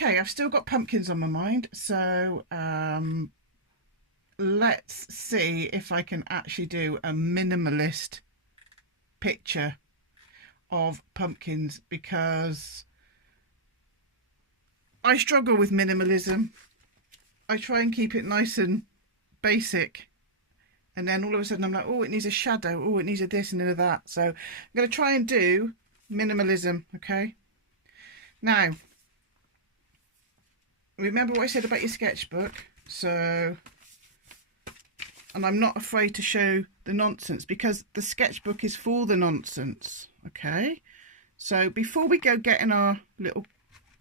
Okay, I've still got pumpkins on my mind, so let's see if I can actually do a minimalist picture of pumpkins, because I struggle with minimalism. I try and keep it nice and basic, and then all of a sudden I'm like, oh, it needs a shadow, oh, it needs a this and a that. So I'm going to try and do minimalism. Okay, now remember what I said about your sketchbook. So, and I'm not afraid to show the nonsense, because the sketchbook is for the nonsense. Okay, so before we go getting our little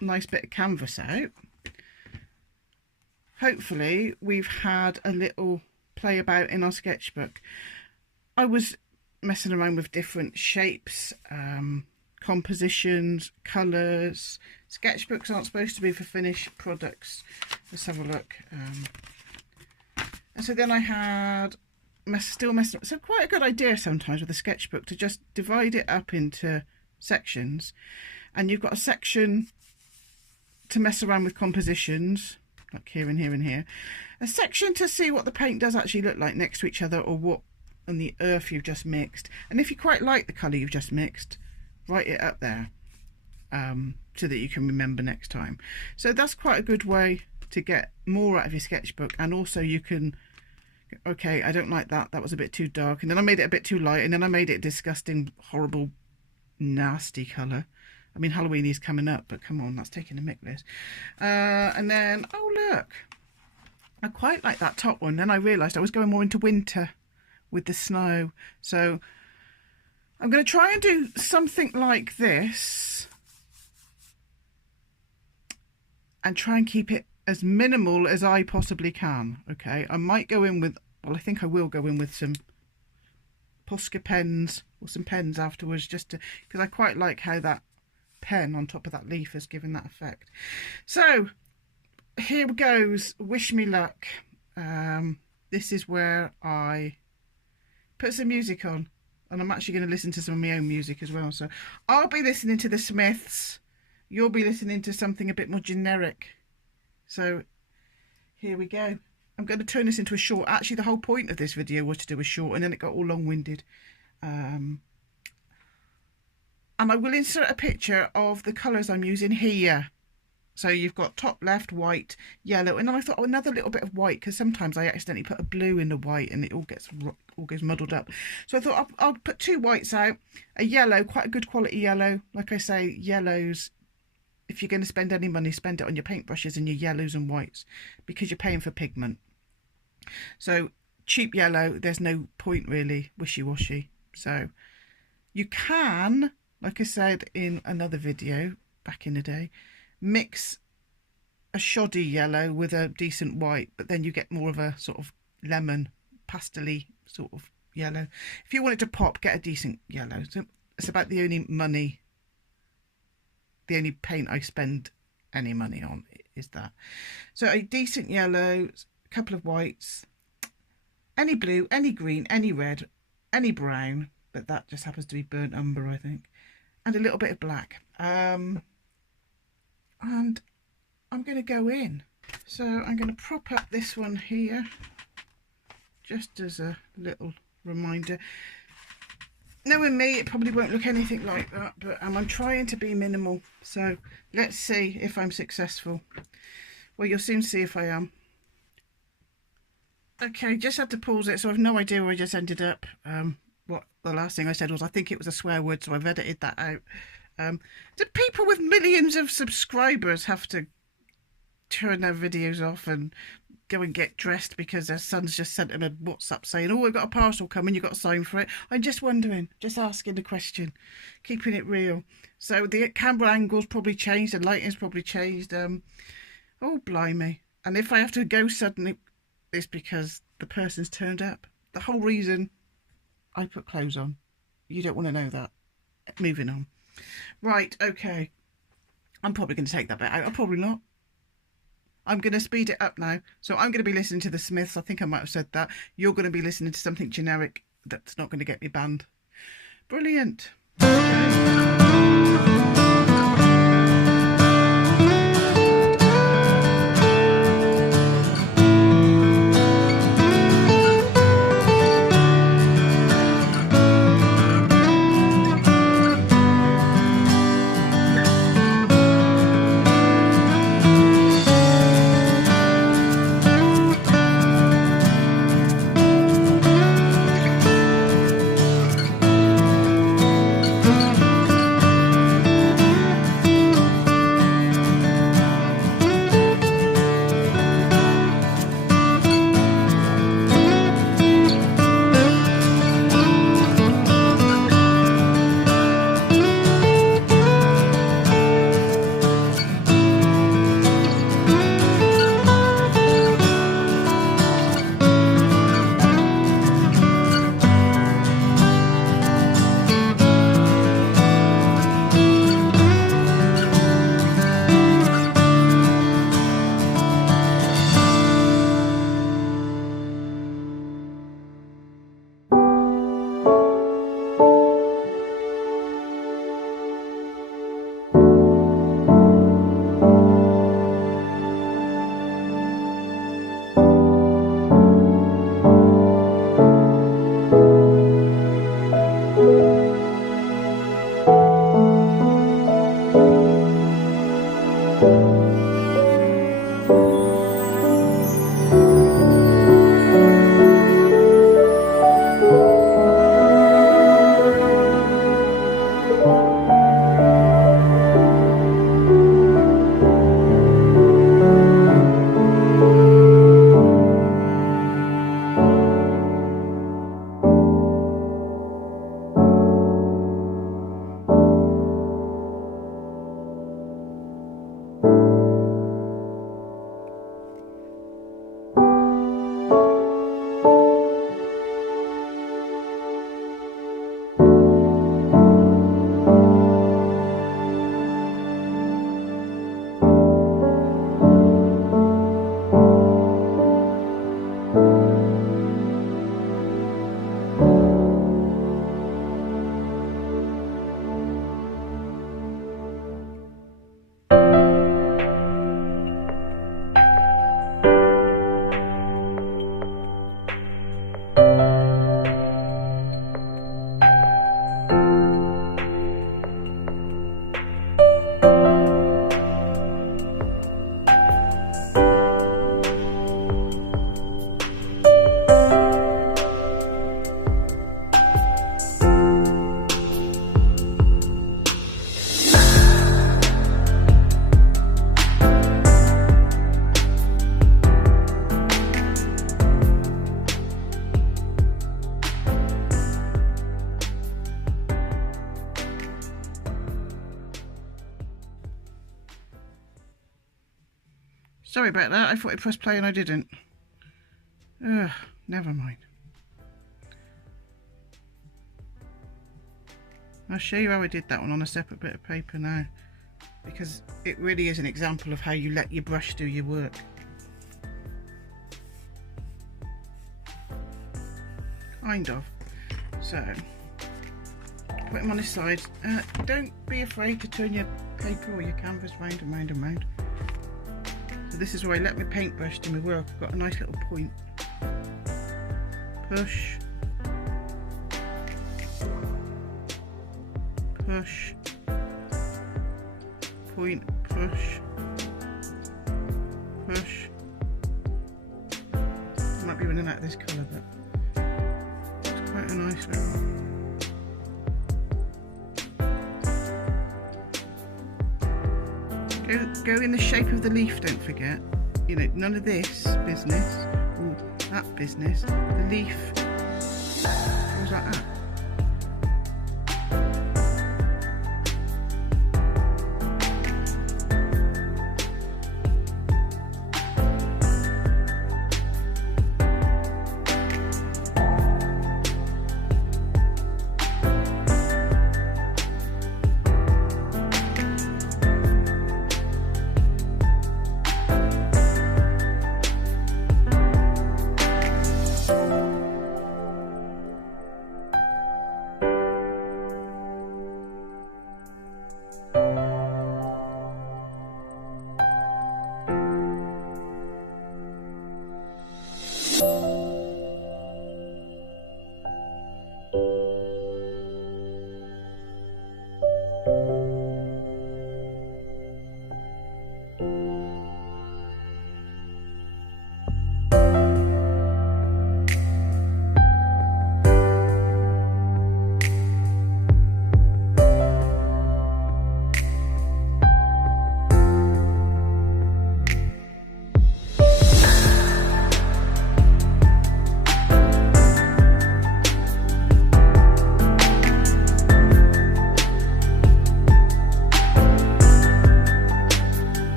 nice bit of canvas out, hopefully we've had a little play about in our sketchbook. I was messing around with different shapes, compositions, colours. Sketchbooks aren't supposed to be for finished products. Let's have a look. And so then I had still messing. So quite a good idea sometimes with a sketchbook to just divide it up into sections, and you've got a section to mess around with compositions, like here and here and here, a section to see what the paint does actually look like next to each other, or what on the earth you've just mixed. And if you quite like the colour you've just mixed, write it up there, so that you can remember next time. So that's quite a good way to get more out of your sketchbook. And also you can, okay, I don't like that, that was a bit too dark, and then I made it a bit too light, and then I made it a disgusting, horrible, nasty colour. I mean, Halloween is coming up, but come on, that's taking a mick list. And then, oh look, I quite like that top one. Then I realised I was going more into winter with the snow. So I'm going to try and do something like this, and try and keep it as minimal as I possibly can. Okay, I might go in with, well, I think I will go in with some Posca pens, or some pens afterwards, just to, because I quite like how that pen on top of that leaf has given that effect. So here goes, wish me luck. This is where I put some music on, and I'm actually going to listen to some of my own music as well. So I'll be listening to the Smiths, you'll be listening to something a bit more generic. So here we go. I'm going to turn this into a short. Actually, the whole point of this video was to do a short, and then it got all long-winded. And I will insert a picture of the colours I'm using here. So you've got top left, white, yellow, and then I thought, oh, another little bit of white, because sometimes I accidentally put a blue in the white and it all goes muddled up. So I thought I'll put two whites out, a yellow, quite a good quality yellow. Like I say, yellows, if you're going to spend any money, spend it on your paintbrushes and your yellows and whites, because you're paying for pigment. So cheap yellow, there's no point really, wishy-washy. So you can, like I said in another video back in the day, mix a shoddy yellow with a decent white, but then you get more of a sort of lemon, pastel-y sort of yellow. If you want it to pop, get a decent yellow. So it's about the only paint I spend any money on is that. So a decent yellow, a couple of whites, any blue, any green, any red, any brown, but that just happens to be burnt umber, I think, and a little bit of black. And I'm going to go in. So I'm going to prop up this one here, just as a little reminder. Knowing me, it probably won't look anything like that, but I'm trying to be minimal. So let's see if I'm successful. Well, you'll soon see if I am. Okay, just had to pause it, so I've no idea where I just ended up. What the last thing I said was, I think it was a swear word, so I've edited that out. Do people with millions of subscribers have to turn their videos off and go and get dressed because their son's just sent them a WhatsApp saying, oh, we've got a parcel coming, you've got to sign for it? I'm just wondering, just asking the question, keeping it real. So the camera angle's probably changed, the lighting's probably changed. Oh, blimey. And if I have to go suddenly, it's because the person's turned up. The whole reason I put clothes on. You don't want to know that. Moving on. Right, okay. I'm probably going to take that bit out. I'm probably not. I'm going to speed it up now. So I'm going to be listening to the Smiths. I think I might have said that. You're going to be listening to something generic that's not going to get me banned. Brilliant. Okay. Sorry about that, I thought I pressed play and I didn't. Ugh, never mind. I'll show you how I did that one on a separate bit of paper now, because it really is an example of how you let your brush do your work. Kind of. So, put them on this side. Don't be afraid to turn your paper or your canvas round and round and round. So this is where I let my paintbrush do my work. I've got a nice little point. Push. Push. Point, push. Push. I might be running out of this colour, but it's quite a nice little. Go in the shape of the leaf, don't forget. You know, none of this business, or that business. The leaf